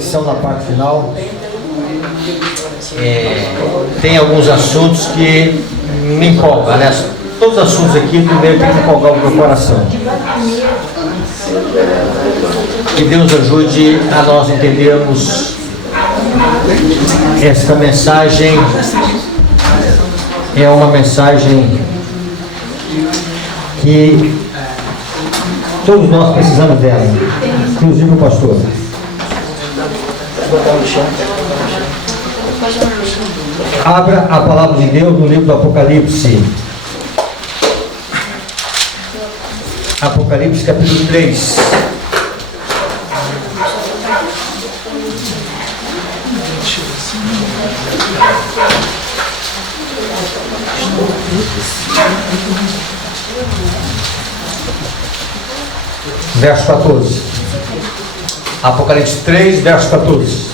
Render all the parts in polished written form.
reflexão na parte final. Tem alguns assuntos que me empolgam. Aliás, todos os assuntos aqui primeiro tem que empolgar o meu coração. Que Deus ajude a nós entendermos esta mensagem. É uma mensagem que todos nós precisamos dela, inclusive o pastor. Abra a palavra de Deus no livro do Apocalipse. Apocalipse capítulo 3. Verso 14. Apocalipse 3, verso 14.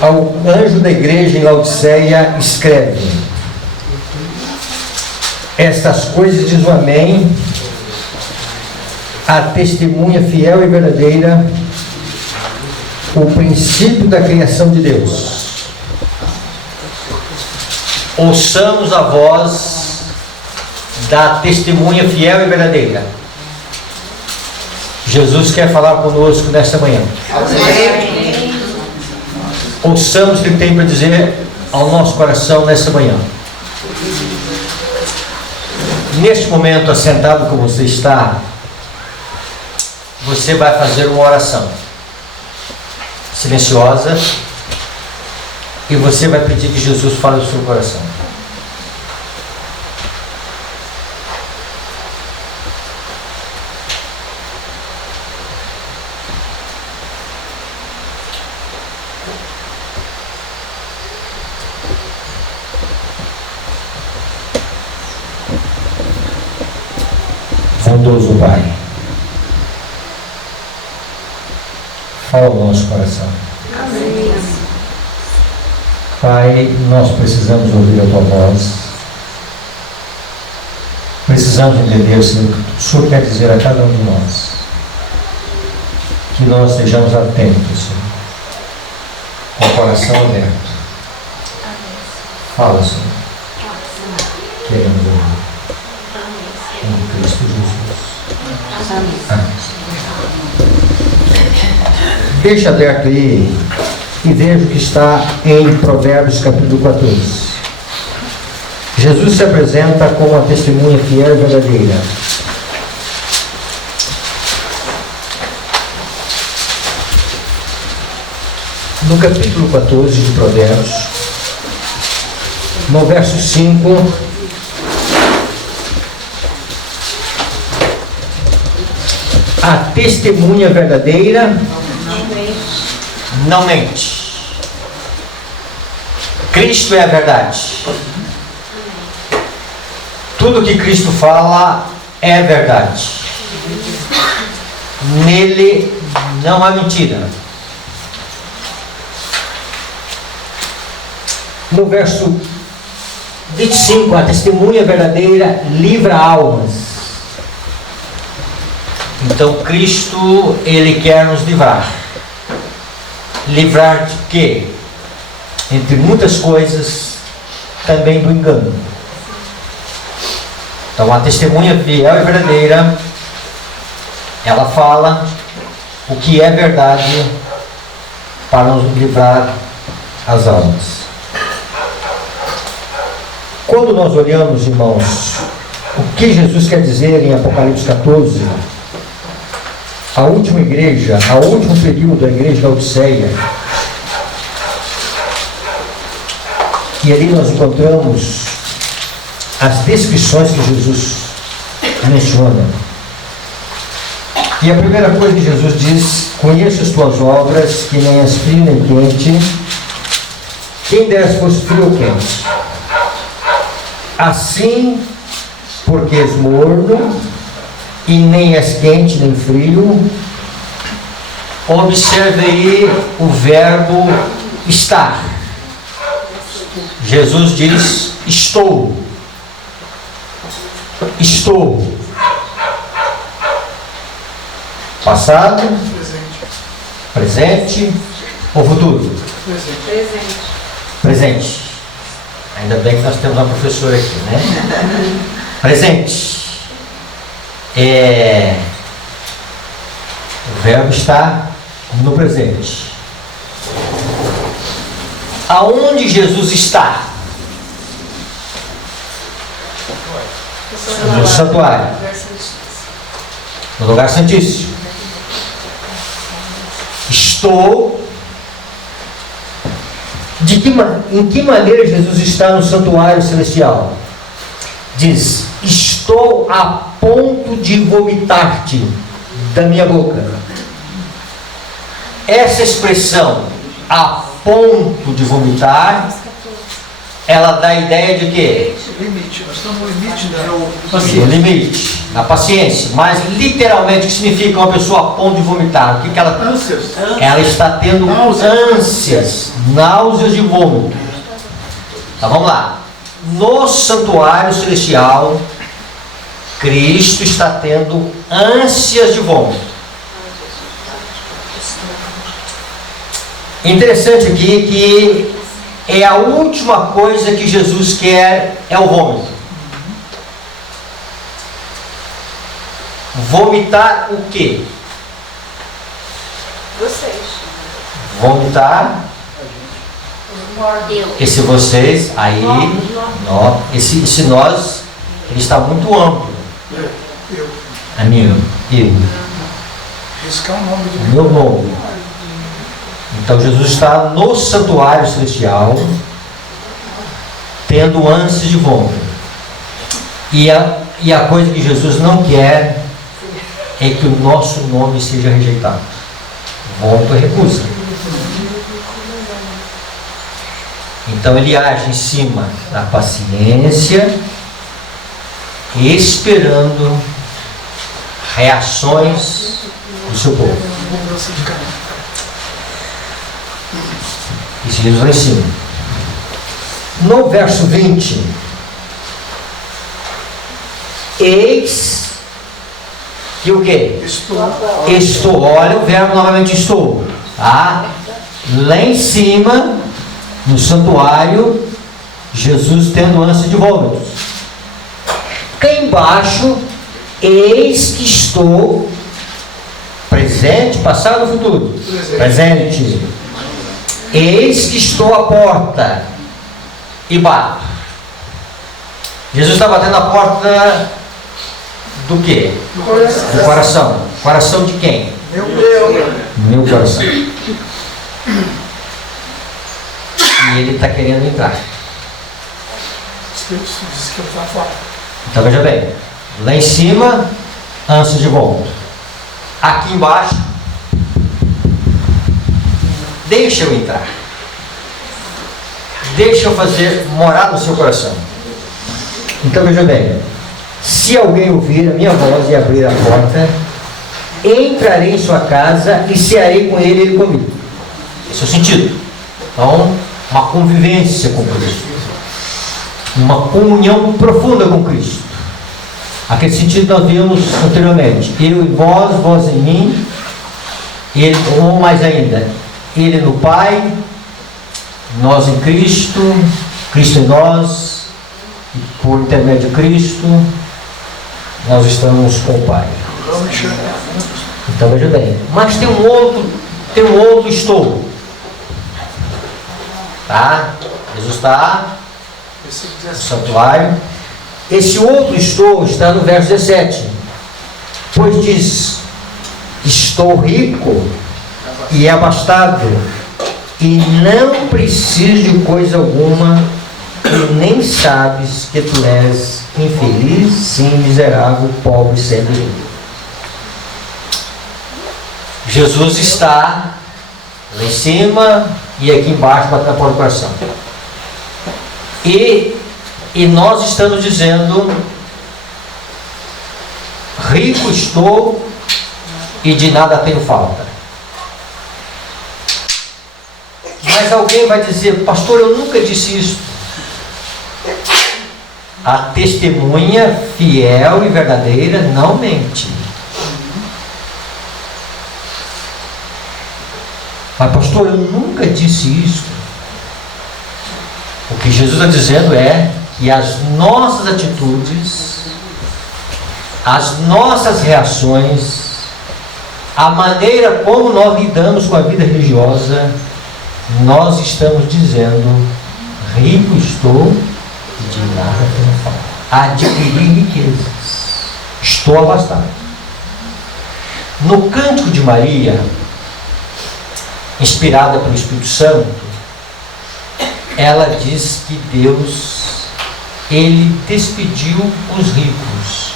Ao anjo da igreja em Laodiceia escreve: estas coisas diz o Amém, a testemunha fiel e verdadeira, o princípio da criação de Deus. Ouçamos a voz da testemunha fiel e verdadeira. Jesus quer falar conosco nesta manhã. Amém. Ouçamos o que ele tem para dizer ao nosso coração nesta manhã. Neste momento, assentado como você está, você vai fazer uma oração silenciosa e você vai pedir que Jesus fale no seu coração. Bondoso Pai, fala o nosso coração. Amém. Pai, nós precisamos ouvir a Tua voz. Precisamos entender, Senhor, o que o Senhor quer dizer a cada um de nós. Que nós sejamos atentos, Senhor, com o coração aberto. Fala, Senhor. Queremos ouvir. Em Cristo Jesus. Amém. Deixa aberto aí e veja o que está em Provérbios capítulo 14. Jesus se apresenta como uma testemunha fiel e verdadeira. No capítulo 14 de Provérbios, no verso 5, a testemunha verdadeira não mente. Cristo é a verdade. Tudo que Cristo fala é verdade. Nele não há mentira. No verso 25, a testemunha verdadeira livra almas. Então Cristo, Ele quer nos livrar. Livrar de quê? Entre muitas coisas, também do engano. Então a testemunha fiel e verdadeira, ela fala o que é verdade para nos livrar as almas. Quando nós olhamos, irmãos, o que Jesus quer dizer em Apocalipse 14, a última igreja, ao último período da igreja da Laodiceia, e ali nós encontramos as descrições que Jesus menciona. E a primeira coisa que Jesus diz: conheço as tuas obras, que nem és frio nem quente. Quem dera fosse frio ou quente. Assim, porque és morno, e nem és quente nem frio. Observe aí o verbo estar. Jesus diz: estou. Estou. Passado, Presente ou futuro? Presente. Presente. Ainda bem que nós temos uma professora aqui, né? Presente. O verbo está no presente. Aonde Jesus está? No santuário. No lugar santíssimo. Estou. Em que maneira Jesus está no santuário celestial? Diz: estou a ponto de vomitar-te da minha boca. Essa expressão, a ponto de vomitar, ela dá a ideia de quê? Limite, nós estamos no limite, né? No limite, na paciência. Mas literalmente o que significa uma pessoa a ponto de vomitar? O que ela... Ânsias. Ela está tendo ânsias, náuseas de vômito. Então vamos lá. No santuário celestial, Cristo está tendo ânsias de vômito. Interessante aqui que é a última coisa que Jesus quer é o vômito. Vomitar o quê? Vocês. Vomitar. Eu. Esse vocês, aí, esse nós, ele está muito amplo. Eu. Amigo, eu. Riscar o nome do Meu nome. Então Jesus está no santuário celestial, tendo ânsias de vômito. E a coisa que Jesus não quer é que o nosso nome seja rejeitado. Vômito é recusa. Então ele age em cima da paciência, esperando reações do seu povo. mudança de caminho. Isso Jesus lá em cima. No verso 20, eis que o quê? Estou, olha o verbo novamente estou, tá? Lá em cima, no santuário, Jesus tendo ânsia de vômitos. Cá embaixo, eis que estou, presente, passado ou futuro? Presente. Eis que estou à porta e bato. Jesus está batendo a porta do quê? Do coração. Coração de quem? Meu coração. E ele está querendo entrar. Então veja bem. Lá em cima, ânsia de vômito. Aqui embaixo, deixa eu entrar. Deixa eu fazer morar no seu coração. Então veja bem. Se alguém ouvir a minha voz e abrir a porta, entrarei em sua casa e cearei com ele e ele comigo. Esse é o sentido. Então, uma convivência com Cristo. Uma comunhão profunda com Cristo. Aquele sentido nós vimos anteriormente. Eu em vós, vós em mim, ele, ou mais ainda, ele no Pai, nós em Cristo, Cristo em nós, e por intermédio de Cristo, nós estamos com o Pai. Então veja bem. Mas tem um outro estou. Tá? Jesus está no santuário. Esse outro estou está no verso 17. Pois diz: estou rico e abastado, e não preciso de coisa alguma, e nem sabes que tu és infeliz, sim, miserável, pobre, sem Deus. Jesus está lá em cima e aqui embaixo batendo a porta do coração. E nós estamos dizendo: rico estou e de nada tenho falta. Mas alguém vai dizer: pastor, eu nunca disse isso. A testemunha fiel e verdadeira não mente. Mas pastor, eu nunca disse isso. O que Jesus está dizendo é que as nossas atitudes, as nossas reações, a maneira como nós lidamos com a vida religiosa, nós estamos dizendo: rico estou e de nada tenho falta. Adquirir riquezas, estou abastado. No Cântico de Maria, inspirada pelo Espírito Santo, ela diz que Deus, Ele despediu os ricos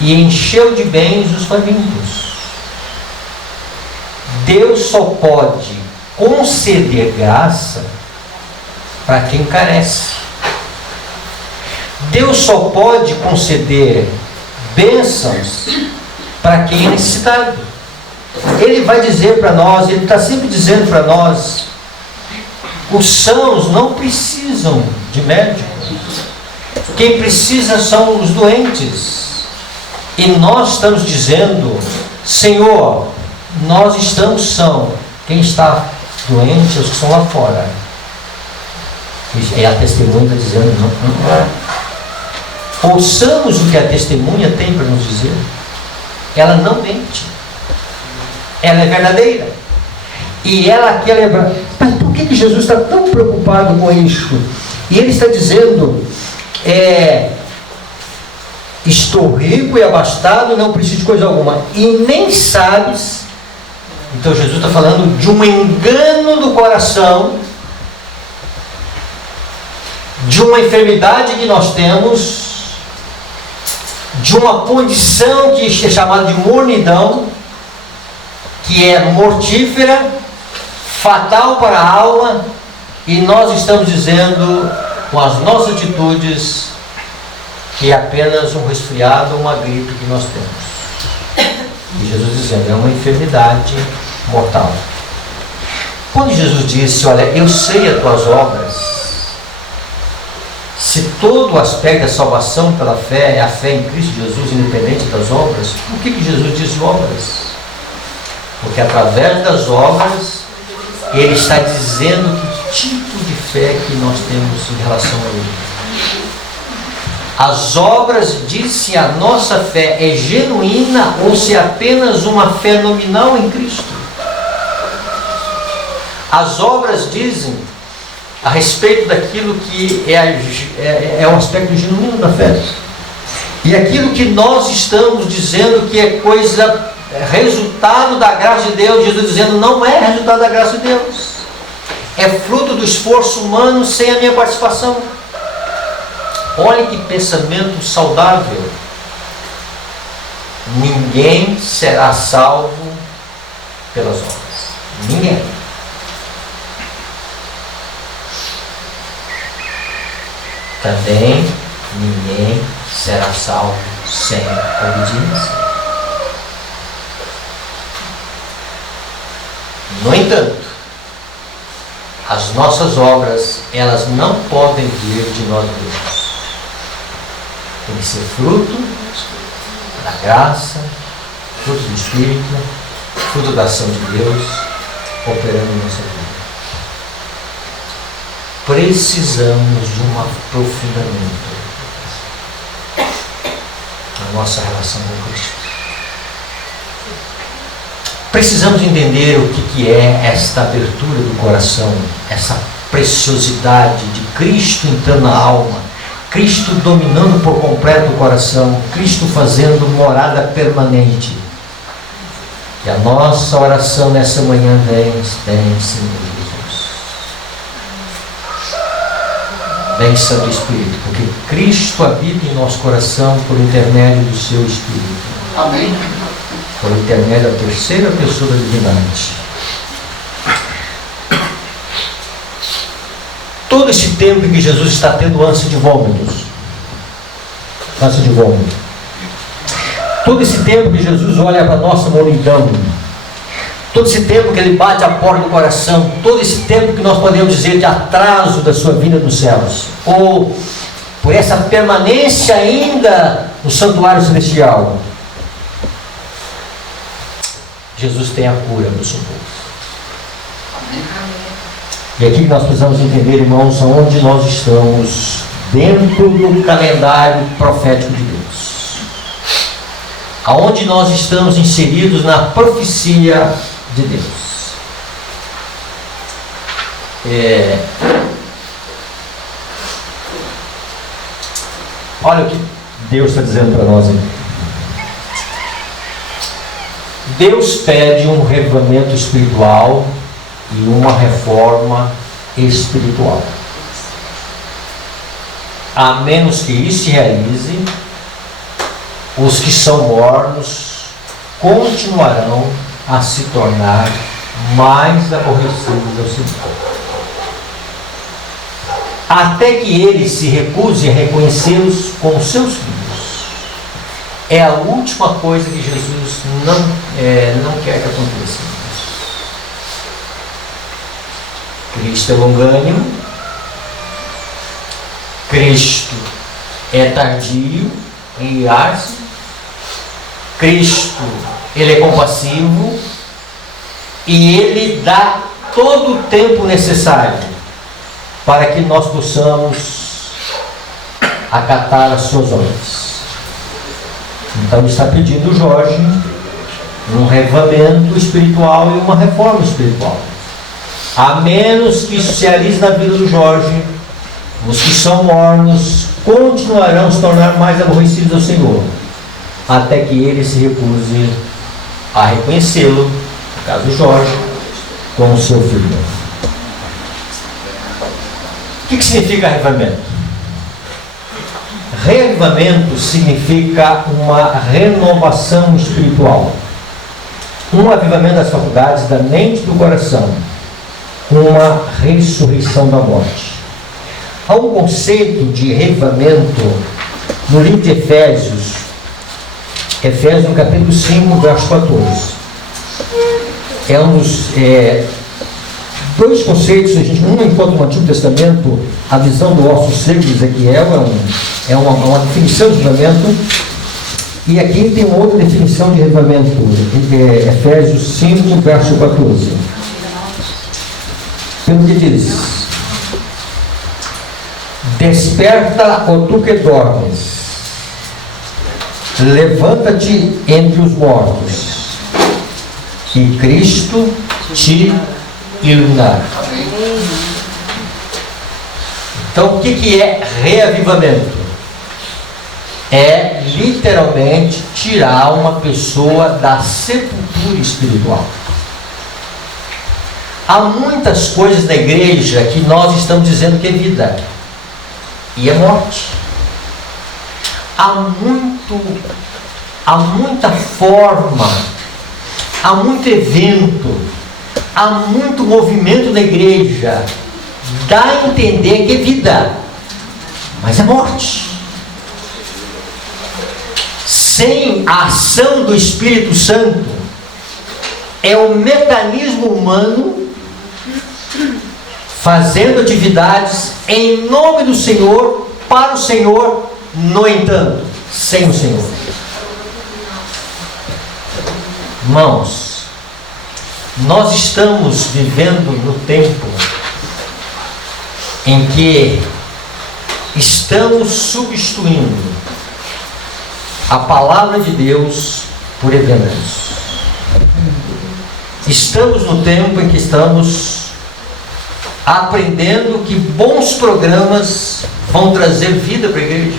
e encheu de bens os famintos. Deus só pode conceder graça para quem carece. Deus só pode conceder bênçãos para quem é necessitado. Ele vai dizer para nós, Ele está sempre dizendo para nós: os sãos não precisam de médico, quem precisa são os doentes. E nós estamos dizendo: Senhor, nós estamos sãos, quem está doente é os que estão lá fora. E a testemunha está dizendo: não. Ouçamos o que a testemunha tem para nos dizer. Ela não mente, ela é verdadeira, e ela quer lembrar. Mas por que Jesus está tão preocupado com isso? E Ele está dizendo: estou rico e abastado, não preciso de coisa alguma, e nem sabes. Então Jesus está falando de um engano do coração, de uma enfermidade que nós temos, de uma condição que é chamada de mornidão, que é mortífera, fatal para a alma, e nós estamos dizendo com as nossas atitudes que é apenas um resfriado ou uma gripe que nós temos. E Jesus dizendo: é uma enfermidade mortal. Quando Jesus disse: olha, eu sei as tuas obras, se todo o aspecto da salvação pela fé é a fé em Cristo Jesus, independente das obras, por que Jesus diz obras? Porque através das obras Ele está dizendo que tipo de fé que nós temos em relação a Ele. As obras dizem se a nossa fé é genuína ou se é apenas uma fé nominal em Cristo. As obras dizem a respeito daquilo que é um aspecto genuíno da fé. E aquilo que nós estamos dizendo que é coisa, resultado da graça de Deus, Jesus dizendo: não é resultado da graça de Deus, é fruto do esforço humano sem a minha participação. Olha que pensamento saudável. Ninguém será salvo pelas obras. Ninguém. Também ninguém será salvo sem obediência. No entanto, as nossas obras, elas não podem vir de nós mesmos. Tem que ser fruto da graça, fruto do Espírito, fruto da ação de Deus operando em nossa vida. Precisamos de um aprofundamento na nossa relação com Cristo. Precisamos entender o que é esta abertura do coração, essa preciosidade de Cristo entrando na alma, Cristo dominando por completo o coração, Cristo fazendo morada permanente. E a nossa oração nessa manhã vem, Senhor Jesus. Vem, Santo Espírito, porque Cristo habita em nosso coração por intermédio do seu Espírito. Amém. Por intermédio da terceira pessoa da divindade. Todo esse tempo em que Jesus está tendo ânsia de vômitos, todo esse tempo que Jesus olha para a nossa mornidão, todo esse tempo que Ele bate a porta do coração, todo esse tempo que nós podemos dizer de atraso da sua vinda nos céus, ou por essa permanência ainda no santuário celestial, Jesus tem a cura do seu povo. E aqui nós precisamos entender, irmãos, onde nós estamos dentro do calendário profético de Deus. Aonde nós estamos inseridos na profecia de Deus. Olha o que Deus está dizendo para nós aqui. Deus pede um revivamento espiritual e uma reforma espiritual. A menos que isso se realize, os que são mornos continuarão a se tornar mais aborrecidos ao Senhor. Até que ele se recuse a reconhecê-los como seus filhos. É a última coisa que Jesus não quer que aconteça. Cristo é longânimo, Cristo é tardio em irar-se, Cristo, ele é compassivo e ele dá todo o tempo necessário para que nós possamos acatar as suas ordens. Então ele está pedindo, Jorge, um revivamento espiritual e uma reforma espiritual. A menos que isso se realize na vida do Jorge, os que são mornos continuarão a se tornar mais aborrecidos ao Senhor, até que ele se recuse a reconhecê-lo, no caso do Jorge, como seu filho. O que significa reavivamento? Reavivamento significa uma renovação espiritual, um avivamento das faculdades da mente e do coração, uma ressurreição da morte. Há um conceito de reavivamento no livro de Efésios no capítulo 5, verso 14. É um dos dois conceitos, um encontra no Antigo Testamento, a visão do osso seco de Ezequiel, é uma definição de reavivamento, e aqui tem uma outra definição de reavivamento, Efésios 5, verso 14. Pelo que diz: desperta, ó tu que dormes, levanta-te entre os mortos, e Cristo te iluminar. Então, o que é reavivamento? É literalmente tirar uma pessoa da sepultura espiritual. Há muitas coisas na igreja que nós estamos dizendo que é vida e é morte. Há muita forma, há muito evento, há muito movimento na igreja, dá a entender que é vida, mas é morte. Sem a ação do Espírito Santo, é o mecanismo humano fazendo atividades em nome do Senhor, para o Senhor, no entanto, sem o Senhor. Irmãos, nós estamos vivendo no tempo em que estamos substituindo a palavra de Deus por eventos. Estamos no tempo em que estamos aprendendo que bons programas vão trazer vida para a igreja.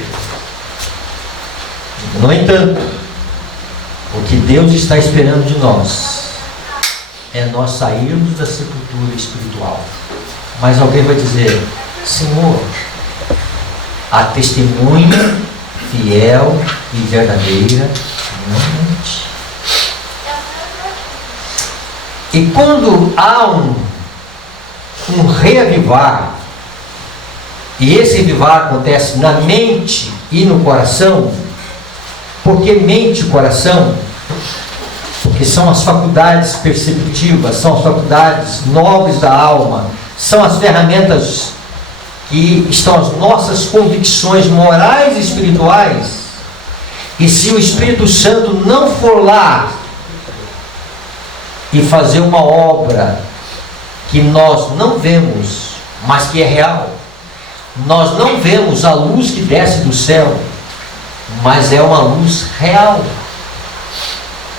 No entanto, o que Deus está esperando de nós é nós sairmos da sepultura espiritual. Mas alguém vai dizer: Senhor, a testemunha fiel e verdadeira não mente. E quando há um reavivar, e esse reavivar acontece na mente e no coração, porque mente e coração, porque são as faculdades perceptivas, são as faculdades nobres da alma, são as ferramentas que estão as nossas convicções morais e espirituais. E se o Espírito Santo não for lá e fazer uma obra que nós não vemos, mas que é real. Nós não vemos a luz que desce do céu, mas é uma luz real.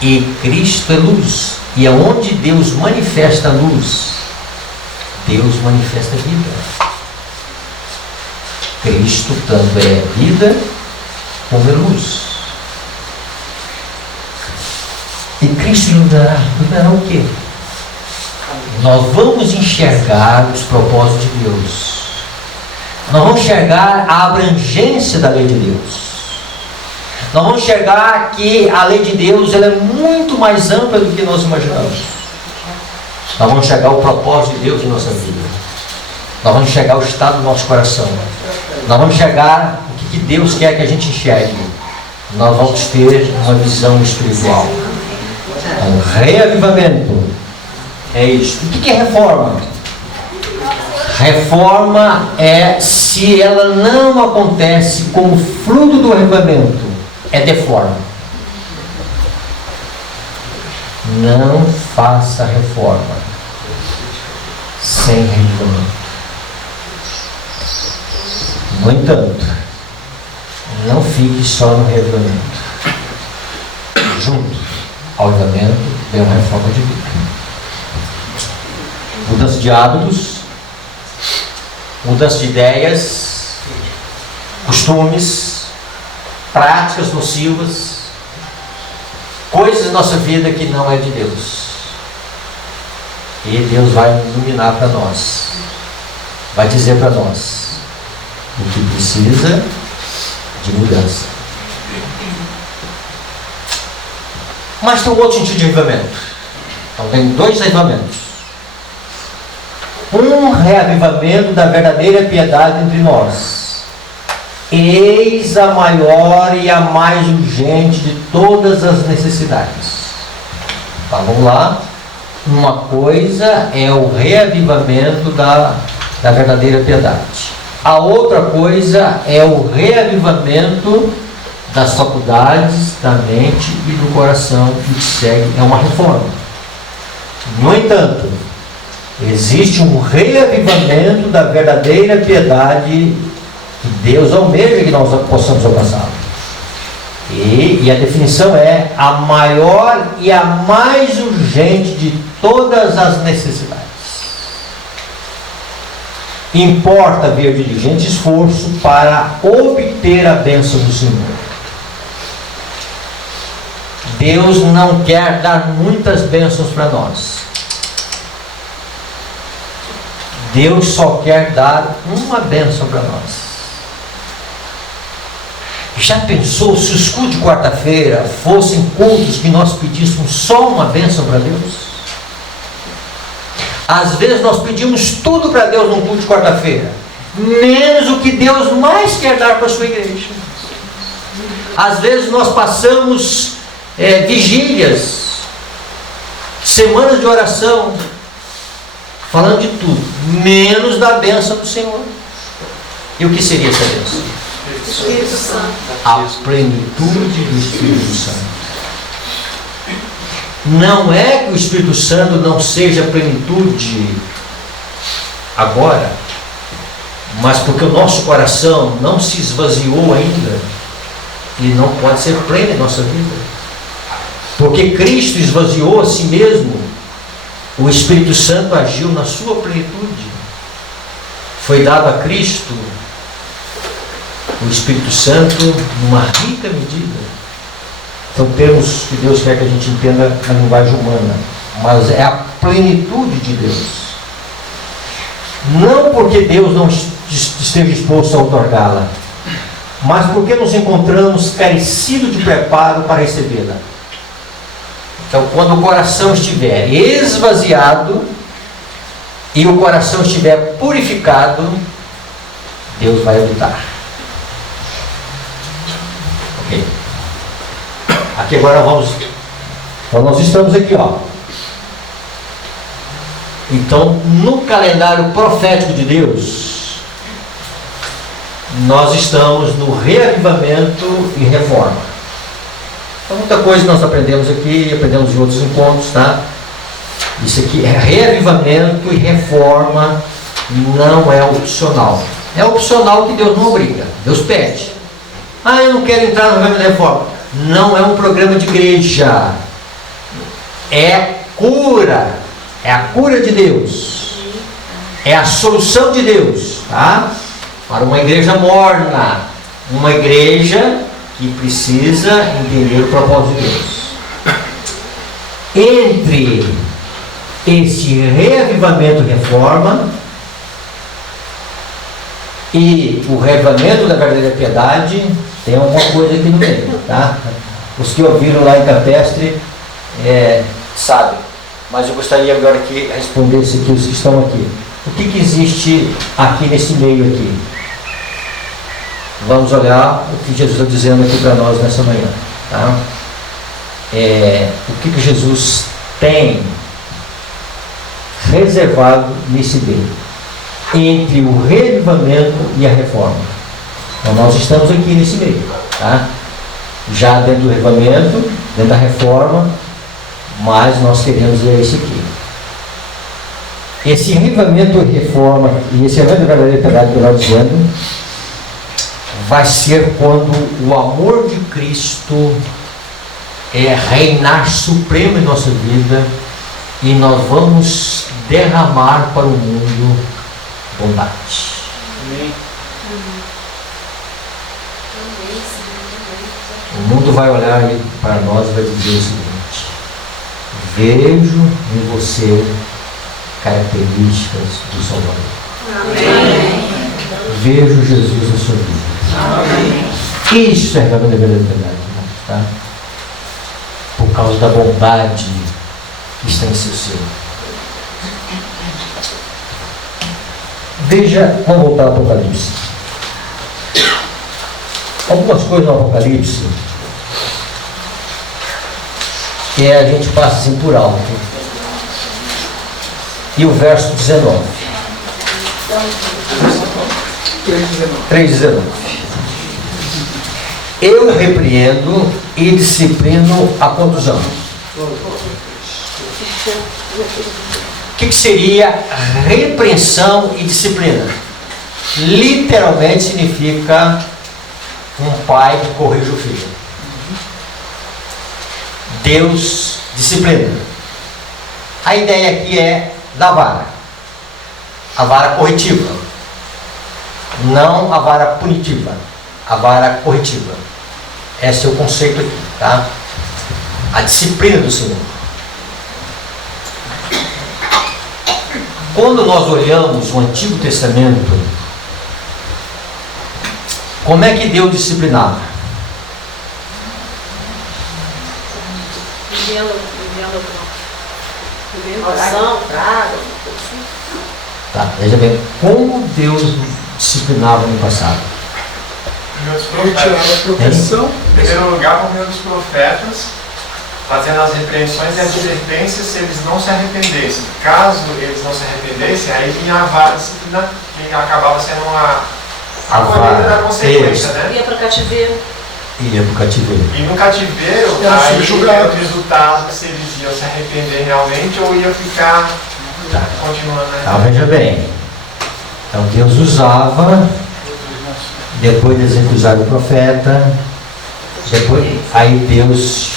E Cristo é luz. E aonde Deus manifesta a luz, Deus manifesta a vida. Cristo tanto é vida como é luz. E Cristo iluminará o quê? Nós vamos enxergar os propósitos de Deus. Nós vamos enxergar a abrangência da lei de Deus. Nós vamos enxergar que a lei de Deus ela é muito mais ampla do que nós imaginamos. Nós vamos enxergar o propósito de Deus em nossa vida. Nós vamos enxergar o estado do nosso coração. Nós vamos enxergar o que Deus quer que a gente enxergue. Nós vamos ter uma visão espiritual. Um reavivamento. É isso. O que é reforma? Reforma é, se ela não acontece como fruto do avivamento, é deforma. Não faça reforma sem reavivamento. No entanto, não fique só no reavivamento. Junto ao avivamento vem uma reforma de vida. Mudança de hábitos, mudança de ideias, costumes, práticas nocivas, coisas na nossa vida que não é de Deus. E Deus vai iluminar para nós, vai dizer para nós o que precisa de mudança. Mas tem um outro sentido de avivamento. Então tem dois avivamentos. Um reavivamento da verdadeira piedade entre nós. Eis a maior e a mais urgente de todas as necessidades. Tá, vamos lá. Uma coisa é o reavivamento da verdadeira piedade. A outra coisa é o reavivamento das faculdades, da mente e do coração, que segue, é uma reforma. No entanto, existe um reavivamento da verdadeira piedade que Deus almeja que nós possamos alcançar. E a definição é a maior e a mais urgente de todas as necessidades. Importa haver diligente esforço para obter a bênção do Senhor. Deus não quer dar muitas bênçãos para nós. Deus só quer dar uma bênção para nós. Já pensou se os cultos de quarta-feira fossem cultos que nós pedíssemos só uma bênção para Deus? Às vezes nós pedimos tudo para Deus num culto de quarta-feira, menos o que Deus mais quer dar para a sua igreja. Às vezes nós passamos vigílias, semanas de oração, falando de tudo, menos da bênção do Senhor. E o que seria essa bênção? Espírito Santo. A plenitude do Espírito Santo. Não é que o Espírito Santo não seja plenitude agora, mas porque o nosso coração não se esvaziou ainda, ele não pode ser pleno em nossa vida. Porque Cristo esvaziou a si mesmo, o Espírito Santo agiu na sua plenitude. Foi dado a Cristo o Espírito Santo numa rica medida. São termos que Deus quer que a gente entenda na linguagem humana, mas é a plenitude de Deus. Não porque Deus não esteja disposto a outorgá-la, mas porque nos encontramos carecidos de preparo para recebê-la. Então, quando o coração estiver esvaziado e o coração estiver purificado, Deus vai habitar. Ok. Aqui agora nós estamos aqui, ó. Então, no calendário profético de Deus, nós estamos no reavivamento e reforma. Então, muita coisa nós aprendemos aqui, aprendemos em outros encontros, tá? Isso aqui é reavivamento e reforma, não é opcional. É opcional que Deus não obriga, Deus pede. Ah, eu não quero entrar no reavivamento e reforma. Não é um programa de igreja. É cura. É a cura de Deus. É a solução de Deus, tá? Para uma igreja morna. Uma igreja que precisa entender o propósito de Deus. Entre esse reavivamento e reforma e o reavivamento da verdadeira piedade, tem alguma coisa aqui no meio, tá? Os que ouviram lá em Campestre sabem, mas eu gostaria agora que respondesse aqui os que estão aqui. O que existe aqui nesse meio aqui? Vamos olhar o que Jesus está dizendo aqui para nós nessa manhã, tá? O que Jesus tem reservado nesse meio, entre o reavivamento e a reforma. Então nós estamos aqui nesse meio, tá? Já dentro do reavivamento, dentro da reforma, mas nós queremos ver isso aqui. Esse reavivamento e reforma, e esse reavivamento da verdadeira piedade que eu estou dizendo, vai ser quando o amor de Cristo reinar supremo em nossa vida e nós vamos derramar para o mundo bondade. Amém. O mundo vai olhar para nós e vai dizer o seguinte: vejo em você características do Salvador. Amém. Vejo Jesus na sua vida. Amém. Isso é a verdadeira verdade, tá? Por causa da bondade que está em seu ser. Veja, vamos voltar ao Apocalipse. Algumas coisas no Apocalipse que a gente passa assim por alto. E o verso 19. 3,19. Eu repreendo e disciplino a quantos anos? O que seria repreensão e disciplina? Literalmente significa um pai que corrige o filho. Deus disciplina. A ideia aqui é da vara. A vara corretiva. Não a vara punitiva. A vara corretiva. Esse é o conceito aqui, tá? A disciplina do Senhor. Quando nós olhamos o Antigo Testamento, como é que Deus disciplinava? Tá, veja bem, como Deus disciplinava no passado? Retirava a proteção. Em primeiro lugar, por meio dos profetas, fazendo as repreensões e advertências se eles não se arrependessem. Caso eles não se arrependessem, aí vinha a vara disciplina, que acabava sendo a colheita da consequência, né? Ia para cativeiro. Ia para o cativeiro. E no cativeiro, Era aí julgado. o resultado, se eles iam se arrepender realmente ou iam ficar continuando. Né? Tá, veja bem. Então Deus usava, depois eles usaram o profeta, depois, aí Deus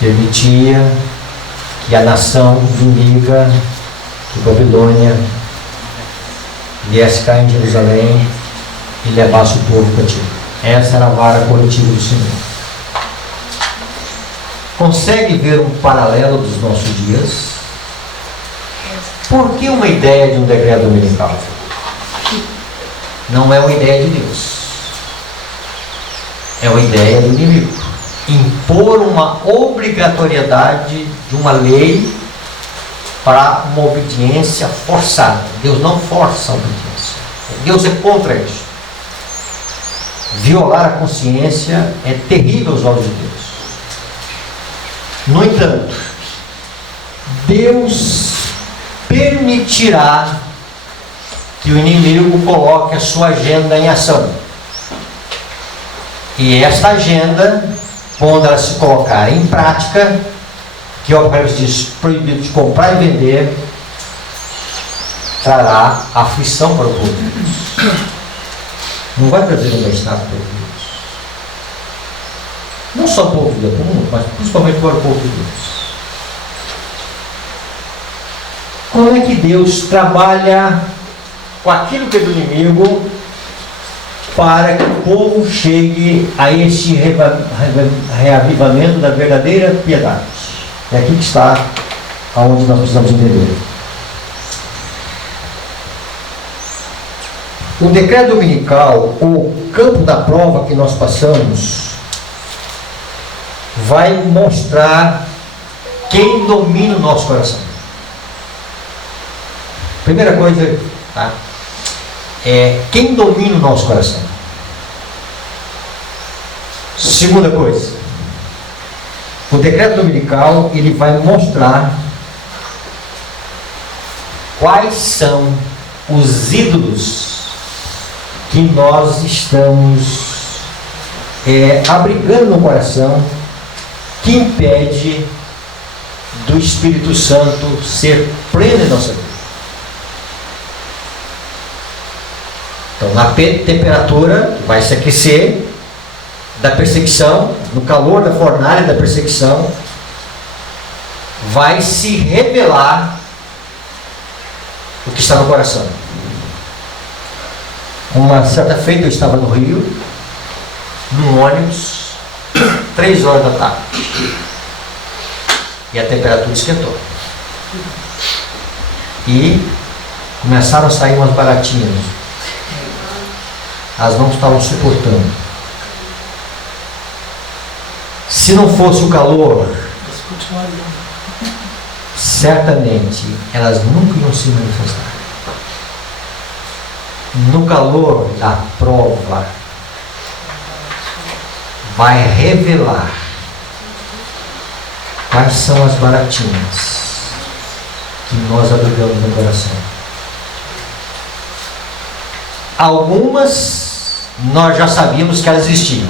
permitia que a nação inimiga, que Babilônia, viesse cá em Jerusalém e levasse o povo cativo. Essa era a vara corretiva do Senhor. Consegue ver um paralelo dos nossos dias? Por que uma ideia de um decreto dominical? Não é uma ideia de Deus. É uma ideia do inimigo. Impor uma obrigatoriedade de uma lei para uma obediência forçada. Deus não força a obediência. Deus é contra isso. Violar a consciência é terrível aos olhos de Deus. No entanto, Deus permitirá que o inimigo coloque a sua agenda em ação. E esta agenda, quando ela se colocar em prática, que o Apocalipse diz proibido de comprar e vender, trará aflição para o povo de Deus. Não vai trazer um bem-estar para o povo de Deus. Não só o povo de Deus, mas principalmente para o povo de Deus. Como é que Deus trabalha com aquilo que é do inimigo para que o povo chegue a este reavivamento da verdadeira piedade? É aqui que está aonde nós precisamos entender. O decreto dominical, o campo da prova que nós passamos, vai mostrar quem domina o nosso coração. Primeira coisa, tá? É quem domina o nosso coração. Segunda coisa, o decreto dominical, ele vai mostrar quais são os ídolos que nós estamos abrigando no coração, que impede do Espírito Santo ser pleno em nossa vida. Então, na temperatura, vai se aquecer da perseguição, no calor da fornalha da perseguição, vai se revelar o que está no coração. Uma certa feita eu estava no Rio, num ônibus, 3 horas da tarde, e a temperatura esquentou. E começaram a sair umas baratinhas. Elas não estavam suportando. Se não fosse o calor, certamente elas nunca iam se manifestar. No calor da prova, vai revelar quais são as baratinhas que nós abrigamos no coração. Algumas nós já sabíamos que elas existiam,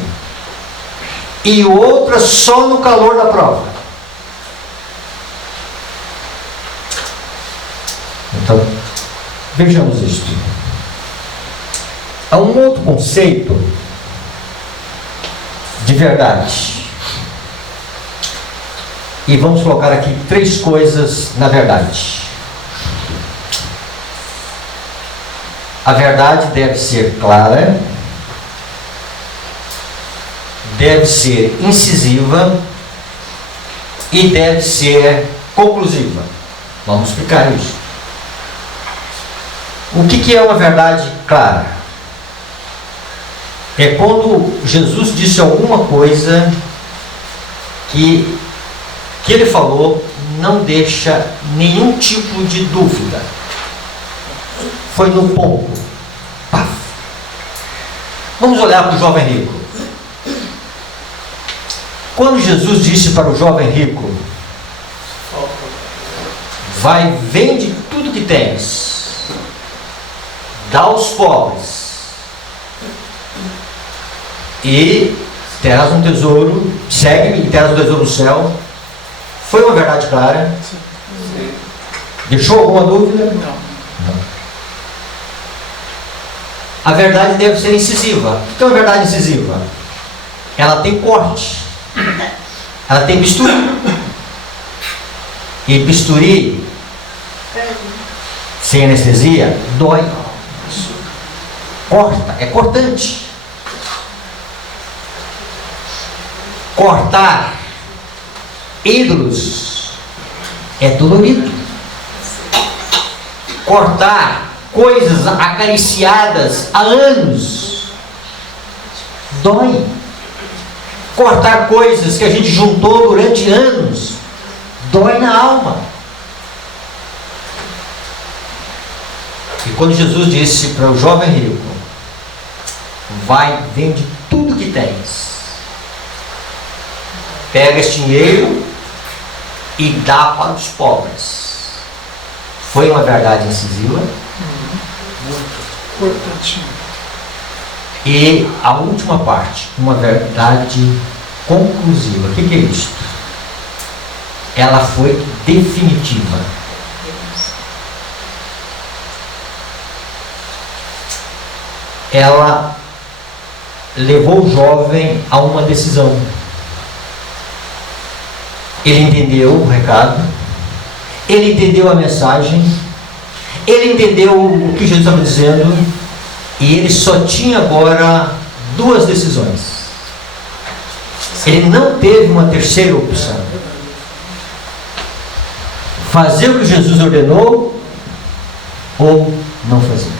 e outras só no calor da prova. Então, vejamos isto. Há um outro conceito de verdade, e vamos colocar aqui 3 coisas na verdade. A verdade deve ser clara, deve ser incisiva e deve ser conclusiva. Vamos explicar isso. O que é uma verdade clara? É quando Jesus disse alguma coisa que ele falou não deixa nenhum tipo de dúvida. Foi no ponto. Paf. Vamos olhar para o jovem rico. Quando Jesus disse para o jovem rico: vai, vende tudo que tens, dá aos pobres, e terás um tesouro, segue-me e terás um tesouro no céu. Foi uma verdade clara? Sim. Deixou alguma dúvida? Não. A verdade deve ser incisiva. O que é uma verdade incisiva? Ela tem corte, ela tem bisturi. E bisturi sem anestesia dói, corta, é cortante. Cortar ídolos é dolorido. Cortar coisas acariciadas há anos dói. Cortar coisas que a gente juntou durante anos dói na alma. E quando Jesus disse para o jovem rico: vai, vende tudo que tens, pega esse dinheiro e dá para os pobres. Foi uma verdade incisiva. Muito importante. E a última parte, uma verdade conclusiva. O que é isso? ela foi definitiva. Ela levou o jovem a uma decisão. Ele entendeu o recado, ele entendeu a mensagem, ele entendeu o que Jesus estava dizendo, e ele só tinha agora duas decisões. Ele não teve uma terceira opção: fazer o que Jesus ordenou ou não fazer.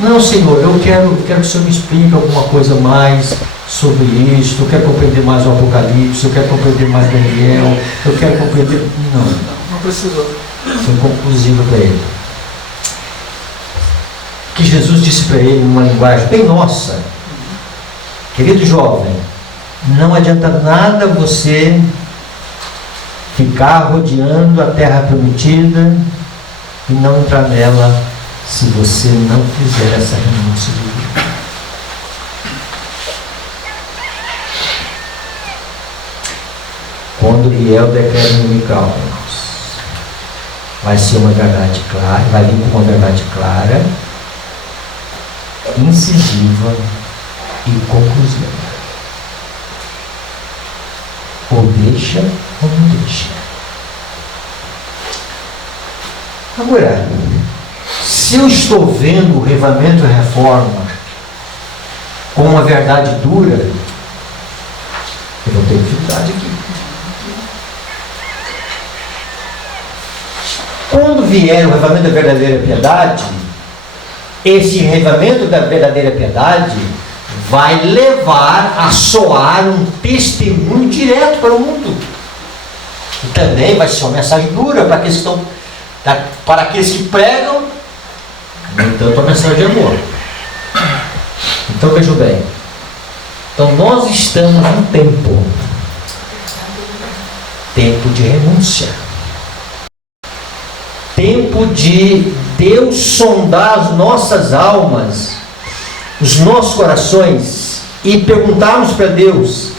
Não, Senhor, eu quero que o Senhor me explique alguma coisa mais sobre isso, eu quero compreender mais o Apocalipse, eu quero compreender mais Daniel, eu quero compreender... Não precisou. Foi conclusivo para ele. Que Jesus disse para ele, numa linguagem bem nossa: querido jovem, não adianta nada você ficar rodeando a terra prometida e não entrar nela se você não fizer essa renúncia de vida. Quando vier o decreto dominical, irmãos, vai ser uma verdade clara, vai vir com uma verdade clara, incisiva e conclusiva. Ou deixa ou não deixa. Agora, se eu estou vendo o Revivamento e Reforma com uma verdade dura, eu vou ter dificuldade aqui. Quando vier o Revivamento da verdadeira piedade, esse revivamento da verdadeira piedade vai levar a soar um testemunho direto para o mundo. E também vai ser uma mensagem dura para aqueles que pregam, no entanto, a mensagem de amor. Então vejam bem. Então nós estamos num tempo de renúncia. Tempo de Deus sondar as nossas almas, os nossos corações, e perguntarmos para Deus: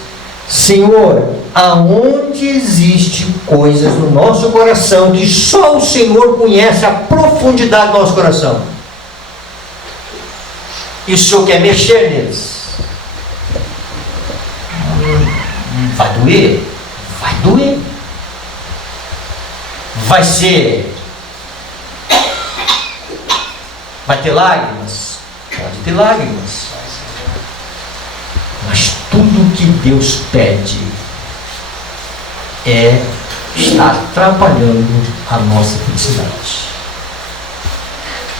Senhor, aonde existe coisas no nosso coração que só o Senhor conhece a profundidade do nosso coração? E o Senhor quer mexer neles? Vai doer? Vai doer. Vai ser... Vai ter lágrimas? Pode ter lágrimas. Mas tudo que Deus pede está atrapalhando a nossa felicidade.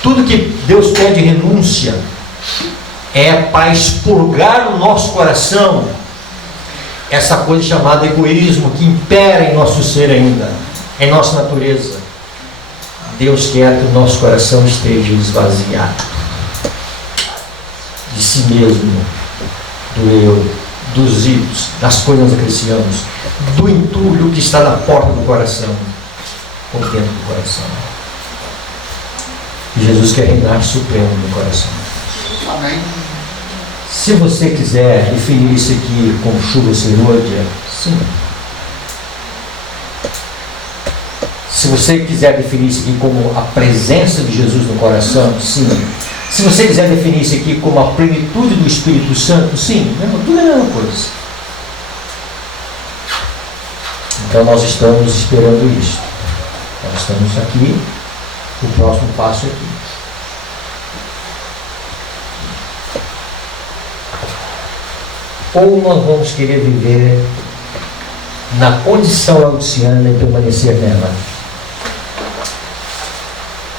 Tudo que Deus pede renúncia para expurgar no nosso coração essa coisa chamada egoísmo que impera em nosso ser ainda, em nossa natureza. Deus quer que o nosso coração esteja esvaziado de si mesmo, do eu, dos ídolos, das coisas que apreciamos, do entulho que está na porta do coração, ou dentro do coração. E Jesus quer reinar supremo no coração. Amém. Se você quiser definir isso aqui como chuva serôdia, sim. Se você quiser definir isso aqui como a presença de Jesus no coração, sim. Se você quiser definir isso aqui como a plenitude do Espírito Santo, sim. Tudo é a mesma coisa. Então nós estamos esperando isso. Nós estamos aqui. O próximo passo é aqui. Ou nós vamos querer viver na condição laodiceana e permanecer nela.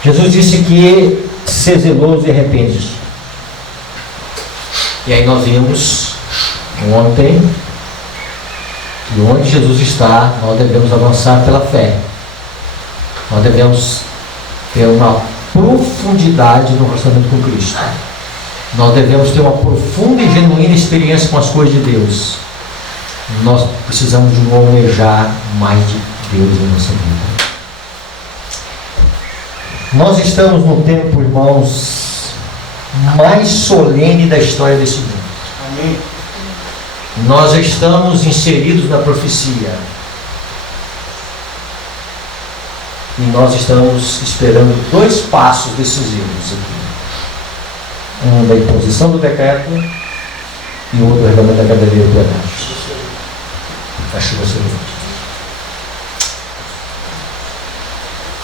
Jesus disse que ser zeloso e arrepende-se. E aí nós vimos ontem que onde Jesus está, nós devemos avançar pela fé. Nós devemos ter uma profundidade no relacionamento com Cristo. Nós devemos ter uma profunda e genuína experiência com as coisas de Deus. Nós precisamos de um almejar mais de Deus em nossa vida. Nós estamos no tempo, irmãos, mais solene da história desse mundo. Amém. nós já estamos inseridos na profecia. E nós estamos esperando 2 passos decisivos aqui. Um da imposição do decreto e o outro do regulamento da cadeia plenária. A chuva seguinte.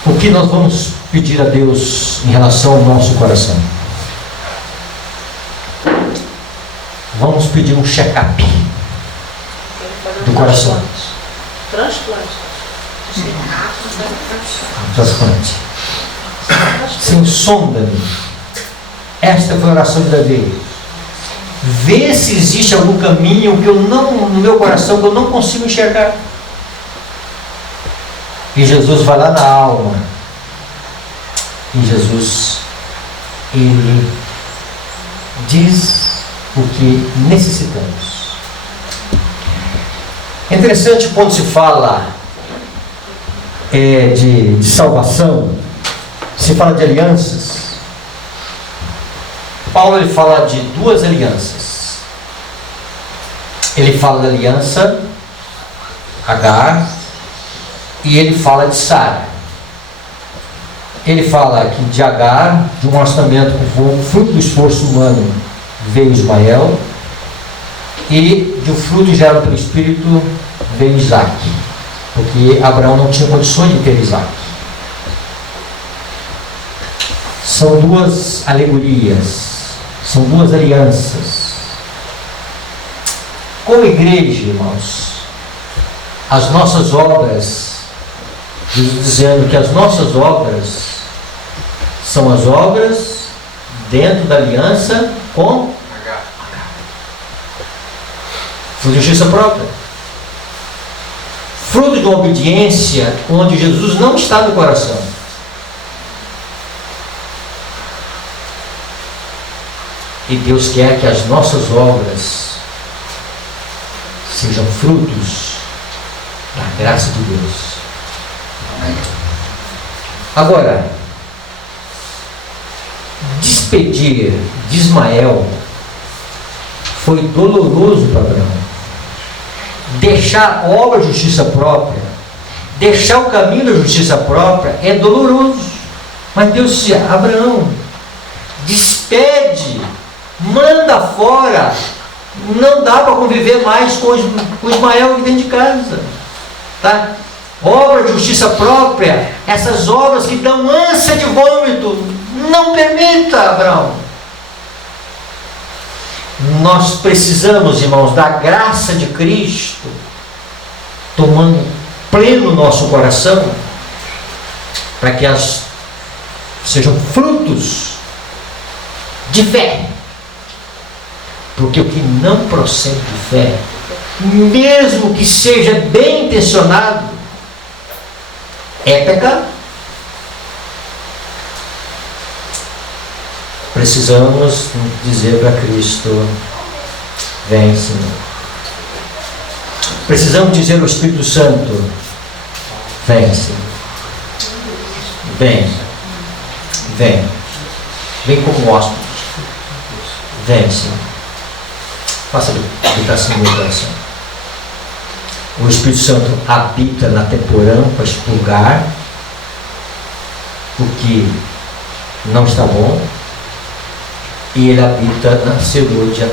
O que nós vamos pedir a Deus em relação ao nosso coração? Vamos pedir um check-up do coração. Transplante. Transplante. Sim, sonda-me. Esta foi a oração de Davi. Vê se existe algum caminho que eu não, no meu coração, que eu não consigo enxergar. E Jesus vai lá na alma. E Jesus, Ele diz o que necessitamos. É interessante quando se fala de salvação, se fala de alianças. Paulo ele fala de 2 alianças. Ele fala da aliança Agar e ele fala de Sara. Ele fala aqui de Agar, de um relacionamento com o fruto do esforço humano veio Ismael, e de um fruto gerado pelo Espírito veio Isaac, porque Abraão não tinha condições de ter Isaac. São 2 alegorias, são 2 alianças. Como igreja, irmãos, as nossas obras, Jesus dizendo que as nossas obras são as obras dentro da aliança com fruto de justiça própria, fruto de uma obediência onde Jesus não está no coração. E Deus quer que as nossas obras sejam frutos da graça de Deus. Agora, despedir de Ismael foi doloroso para Abraão. Deixar a obra de justiça própria, deixar o caminho da justiça própria é doloroso. Mas Deus disse: Abraão, despede, manda fora. Não dá para conviver mais com Ismael aqui dentro de casa, tá? Obra de justiça própria, essas obras que dão ânsia de vômito, não permita, Abraão. Nós precisamos, irmãos, da graça de Cristo tomando pleno nosso coração, para que sejam frutos de fé. Porque o que não procede de fé, mesmo que seja bem intencionado, é pecado. Precisamos dizer para Cristo: vem, Senhor. Precisamos dizer ao Espírito Santo: vem, Senhor. Vem. Vem. Vem como hóspede. Vem, Senhor. Faça habitação no meu coração. O Espírito Santo habita na temporã para expurgar o que não está bom, e ele habita na cerúdia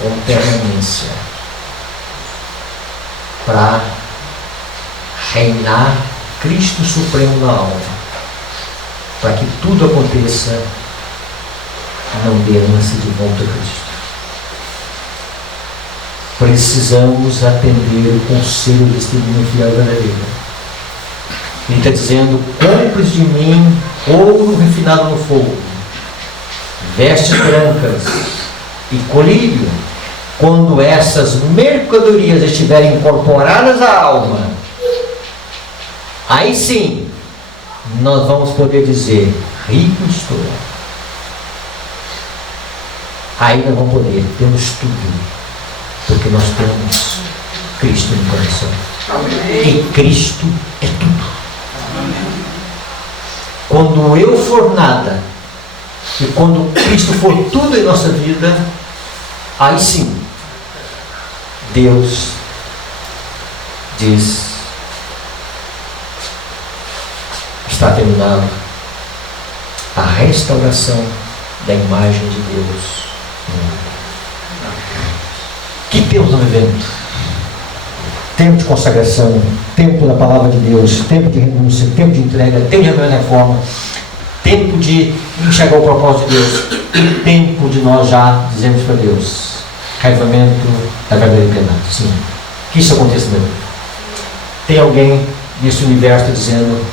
com permanência para reinar Cristo Supremo na alma, para que tudo aconteça e não dê ânsia de volta a Cristo. Precisamos atender o conselho do testemunho fiel da verdadeira. Ele está dizendo: compres de mim ouro refinado no fogo, vestes brancas e colírio. Quando essas mercadorias estiverem incorporadas à alma, aí sim nós vamos poder dizer: rico estou. Aí nós vamos poder, temos tudo, porque nós temos Cristo no coração. E Cristo é tudo. Quando eu for nada, e quando Cristo for tudo em nossa vida, aí sim Deus diz: está terminado a restauração da imagem de Deus. Que tempo estamos vivendo? Tempo de consagração, tempo da palavra de Deus, tempo de renúncia, tempo de entrega, tempo de reforma, tempo de enxergar o propósito de Deus e tempo de nós já dizermos para Deus: reavivamento da verdadeira piedade. Sim, que isso aconteça mesmo. Tem alguém nesse universo dizendo: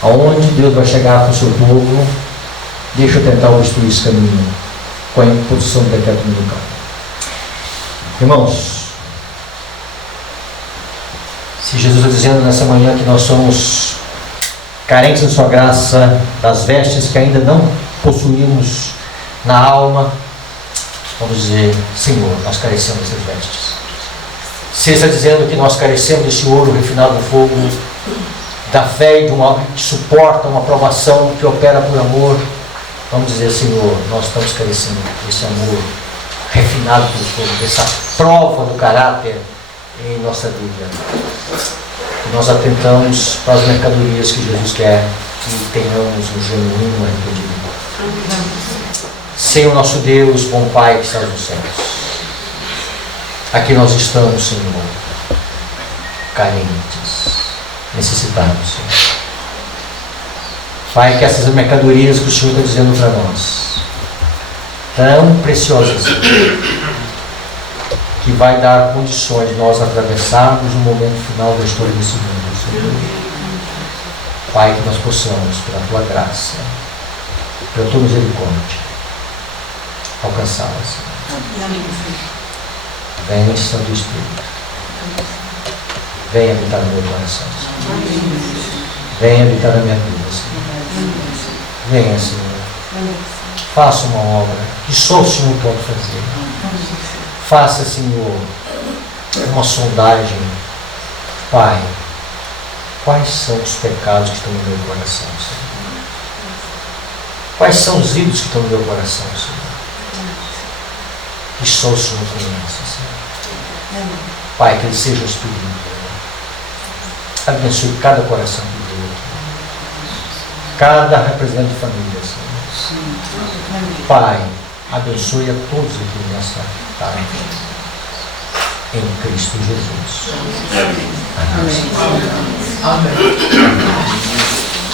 aonde Deus vai chegar com o seu povo, deixa eu tentar obstruir esse caminho com a imposição do decreto dominical. Irmãos, se Jesus está dizendo nessa manhã que nós somos carentes da sua graça, das vestes que ainda não possuímos na alma, vamos dizer: Senhor, nós carecemos dessas vestes. Se Ele está dizendo que nós carecemos desse ouro refinado no fogo, da fé e que suporta uma provação que opera por amor, vamos dizer: Senhor, nós estamos carecendo desse amor refinado pelo fogo, dessa prova do caráter em nossa vida. E nós atentamos para as mercadorias que Jesus quer que tenhamos um genuíno arrependimento. Senhor nosso Deus, bom Pai que estás nos céus, aqui nós estamos, Senhor, carentes, necessitados, Senhor. Pai, que essas mercadorias que o Senhor está dizendo para nós, tão preciosas, que vai dar condições de nós atravessarmos o momento final da história desse mundo, Senhor. Pai, que nós possamos, pela Tua graça, pela Tua misericórdia, alcançá-las. Vem, Santo Espírito. Vem habitar no meu coração, Senhor. Vem habitar na minha vida, Senhor. Venha, Senhor. Faça uma obra que só o Senhor pode fazer. Faça, Senhor, uma sondagem. Pai, quais são os pecados que estão no meu coração, Senhor? Quais são os ídolos que estão no meu coração, Senhor? Que só o Senhor conhece, Senhor. Pai, que Ele seja o Espírito de Deus. Abençoe cada coração que veio aqui. Cada representante de família, Senhor. Pai, abençoe a todos aqui nessa tarde. Em Cristo Jesus. Amém. Amém.